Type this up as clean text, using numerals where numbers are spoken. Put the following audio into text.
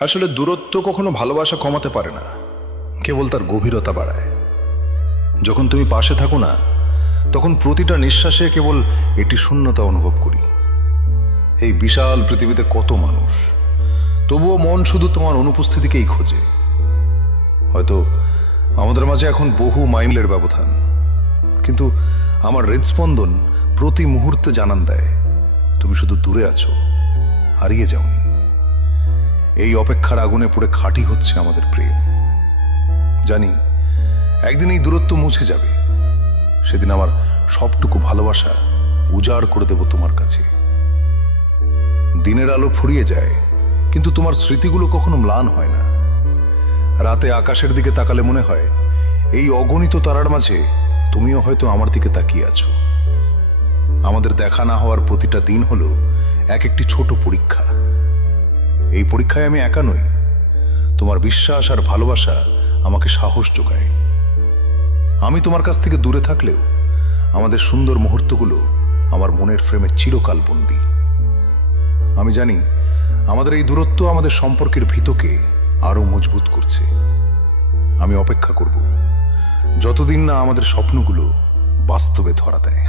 আসলে দূরত্ব কখনো ভালোবাসা কমাতে পারে না, কেবল তার গভীরতা বাড়ায়। যখন তুমি পাশে থাকো না, তখন প্রতিটা নিঃশ্বাসে কেবল একটি শূন্যতা অনুভব করি। এই বিশাল পৃথিবীতে কত মানুষ, তবুও মন শুধু তোমার অনুপস্থিতিকেই খোঁজে। হয়তো আমাদের মাঝে এখন বহু মাইলের ব্যবধান, কিন্তু আমার হৃদস্পন্দন প্রতি মুহূর্তে জানান দেয় তুমি শুধু দূরে আছো, হারিয়ে যাওনি। এই অপেক্ষার আগুনে পুড়ে খাঁটি হচ্ছে আমাদের প্রেম। জানি একদিন এই দূরত্ব মুছে যাবে, সেদিন আমার সবটুকু ভালোবাসা উজাড় করে দেব তোমার কাছে। দিনের আলো ফুরিয়ে যায়, কিন্তু তোমার স্মৃতিগুলো কখনো ম্লান হয় না। রাতে আকাশের দিকে তাকালে মনে হয় এই অগণিত তারার মাঝে তুমিও হয়তো আমার দিকে তাকিয়ে আছো। আমাদের দেখা না হওয়ার প্রতিটা দিন হলো এক একটি ছোট পরীক্ষা। এই পরীক্ষায় আমি একা নই, তোমার বিশ্বাস আর ভালোবাসা আমাকে সাহস যোগায়। আমি তোমার কাছ থেকে দূরে থাকলেও আমাদের সুন্দর মুহূর্তগুলো আমার মনের ফ্রেমে চিরকাল বন্দী। আমি জানি আমাদের এই দূরত্ব আমাদের সম্পর্কের ভিতকে আরো মজবুত করছে। আমি অপেক্ষা করব যতদিন না আমাদের স্বপ্নগুলো বাস্তবে ধরা দেয়।